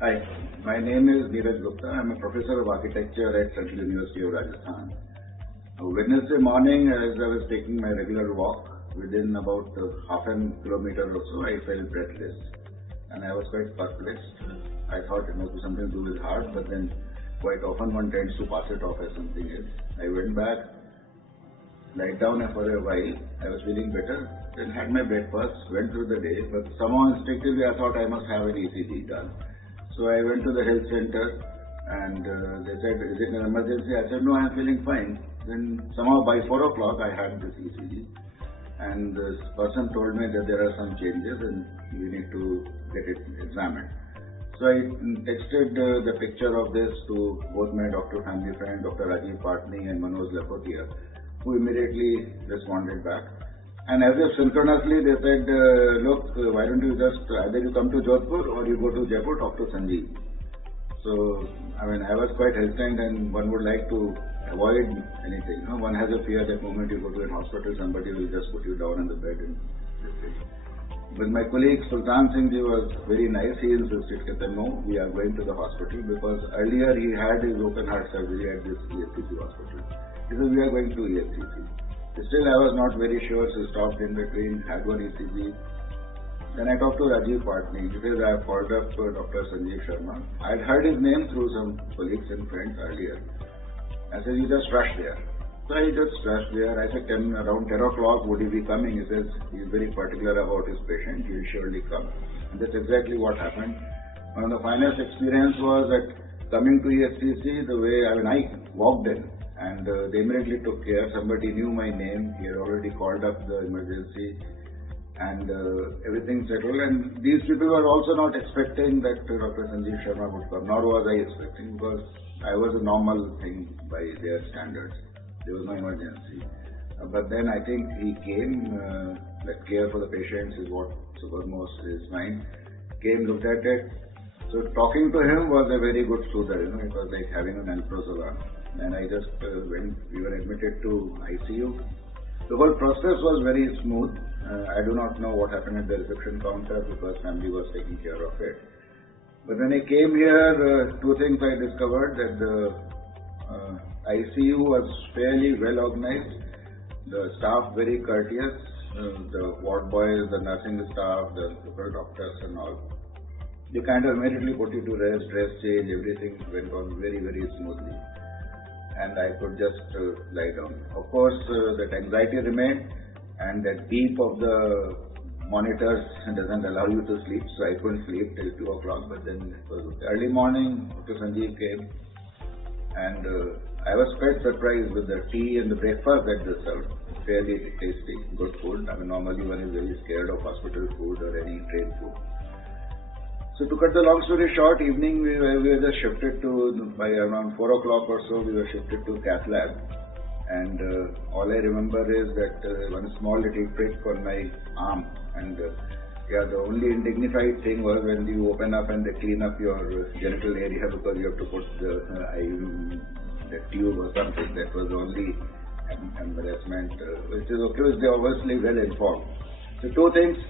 Hi, my name is Neeraj Gupta. I'm a professor of architecture at Central University of Rajasthan. Wednesday morning, as I was taking my regular walk, within about half an kilometer or so, I felt breathless and I was quite perplexed. I thought it must be something to do with heart, but then quite often one tends to pass it off as something else. I went back, lied down for a while. I was feeling better, then had my breakfast, went through the day, but somehow instinctively I thought I must have an ECG done. So I went to the health center and they said, is it an emergency? I said, no, I'm feeling fine. Then somehow by 4 o'clock I had this ECG and this person told me that there are some changes and you need to get it examined. So I texted the picture of this to both my doctor family friend, Dr. Rajiv Patni and Manoj Lapotia, who immediately responded back. And as if synchronously, they said, look, why don't you just, either you come to Jodhpur or you go to Jaipur, talk to Sanjeev. So, I was quite hesitant and one would like to avoid anything. One has a fear that moment you go to a hospital, somebody will just put you down on the bed and this thing. But my colleague Sultan Singh ji was very nice. He insisted, he said, no, we are going to the hospital because earlier he had his open heart surgery at this ESCC hospital. He said, we are going to ESCC. Still, I was not very sure, so stopped in between, had one ECG. Then I talked to Rajiv Patni because I have called up Dr. Sanjeev Sharma. I had heard his name through some colleagues and friends earlier. I said, you just rush there. So I just rushed there. I said, around 10 o'clock, would he be coming? He says, he's very particular about his patient. He will surely come. And that's exactly what happened. One of the finest experience was that coming to ESCC, the way, I walked in. And they immediately took care. Somebody knew my name. He had already called up the emergency and everything settled. And these people were also not expecting that Dr. Sanjeev Sharma would come, nor was I expecting because I was a normal thing by their standards. There was no emergency. But then I think he came, that care for the patients is what supermost is mine. Came, looked at it. So talking to him was a very good soother, it was like having an alprazolam. And I just went, we were admitted to ICU. The whole process was very smooth. I do not know what happened at the reception counter because family was taking care of it. But when I came here, two things I discovered, that the ICU was fairly well organized, the staff very courteous, the ward boys, the nursing staff, the local doctors and all. They kind of immediately put you to rest, dress change, everything went on very, very smoothly. And I could just lie down. Of course, that anxiety remained and that beep of the monitors doesn't allow you to sleep, so I couldn't sleep till 2 o'clock, but then it was okay. Early morning, Dr. Sanjeev came and I was quite surprised with the tea and the breakfast that they served. Fairly tasty, good food. Normally one is very scared of hospital food or any train food. So to cut the long story short, evening we were just shifted to, by around 4 o'clock or so, we were shifted to cath lab. And all I remember is that one small little prick on my arm. And the only indignified thing was when you open up and they clean up your genital area because you have to put the tube or something. That was the only embarrassment, which is okay, which they obviously well informed. So two things.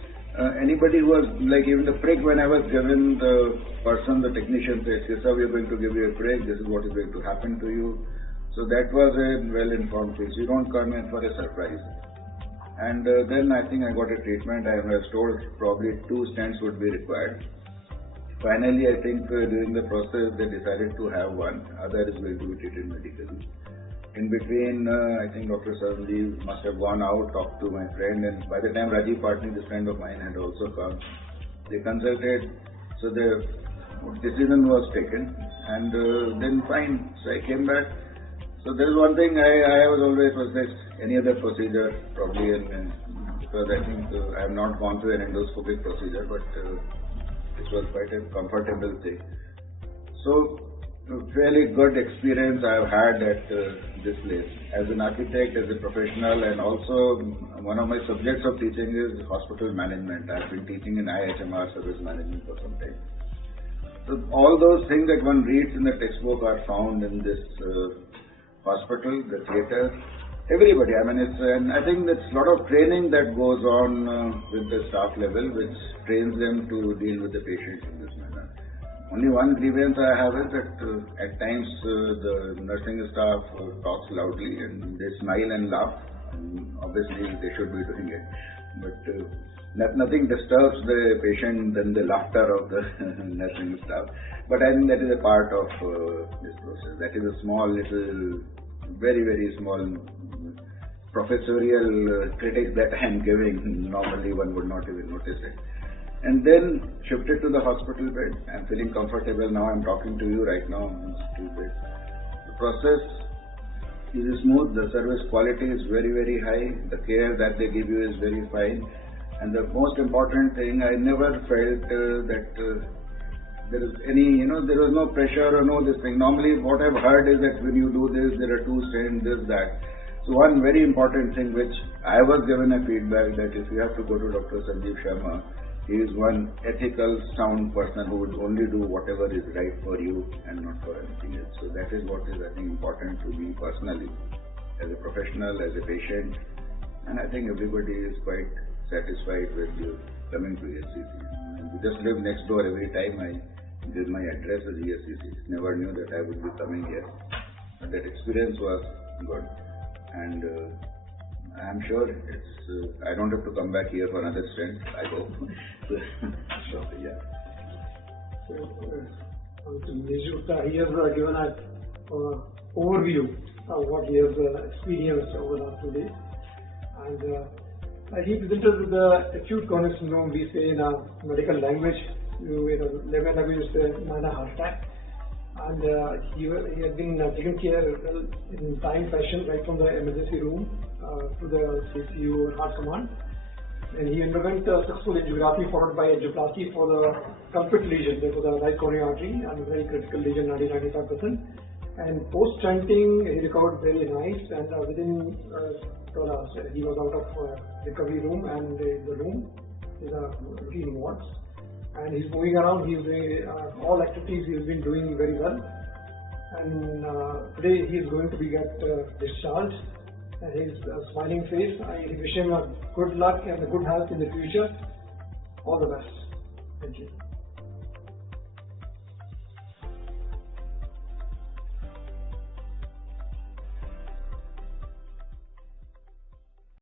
Anybody who was like even the prick, when I was given, the person, the technician said, yes sir, we are going to give you a prick, this is what is going to happen to you. So that was a well-informed thing. So you don't come in for a surprise. And then I think I got a treatment. I was told probably 2 stents would be required. Finally, I think during the process they decided to have one, other is going to be treated medically. In between, I think Dr. Sanjeev must have gone out, talked to my friend, and by the time Rajiv Patni, this friend of mine, had also come, they consulted, so the decision was taken, and then fine, so I came back. So there is one thing I was always possessed, any other procedure, probably, because I think I have not gone through an endoscopic procedure, but it was quite a comfortable thing. So, fairly good experience I have had at this place as an architect, as a professional, and also one of my subjects of teaching is hospital management. I have been teaching in IHMR service management for some time. So all those things that one reads in the textbook are found in this hospital, the theatre, everybody. And I think there's a lot of training that goes on with the staff level, which trains them to deal with the patients in this manner. Only one grievance I have is that at times the nursing staff talks loudly and they smile and laugh. Obviously, they should be doing it, but nothing disturbs the patient than the laughter of the nursing staff. But I think that is a part of this process. That is a small, little, very small professorial critique that I am giving. Normally, one would not even notice it. And then shifted to the hospital bed. I'm feeling comfortable now. I'm talking to you right now on hospital bed. The process is smooth. The service quality is very high. The care that they give you is very fine. And the most important thing, I never felt that there is any, there was no pressure or no this thing. Normally, what I've heard is that when you do this, there are two strains, this, that. So one very important thing which I was given a feedback that if you have to go to Dr. Sanjeev Sharma, he is one ethical, sound person who would only do whatever is right for you and not for anything else. So that is what is, I think, important to me personally, as a professional, as a patient, and I think everybody is quite satisfied with you coming to ESCC. And we just live next door every time I give my address as ESCC. Never knew that I would be coming here, but that experience was good, and I am sure it's. I don't have to come back here for another stint, I hope. So, yeah. So, he has given an overview of what he has experienced over the last 2 days. And he presented with the acute coronary syndrome, we say in a medical language, with a layman language, minor heart attack. And he has been taken care in time fashion right from the emergency room to the CCU heart command. And he underwent successful angiography followed by angioplasty for the culprit lesion, that was the right coronary artery, and a very critical lesion, 90-95%. And post-stenting, he recovered very nice, and within 12 hours, he was out of recovery room, and the room is a routine wards. And he's moving around. He's all activities he's been doing very well. And today he is going to be get discharged. And his smiling face. I wish him good luck and good health in the future. All the best. Thank you.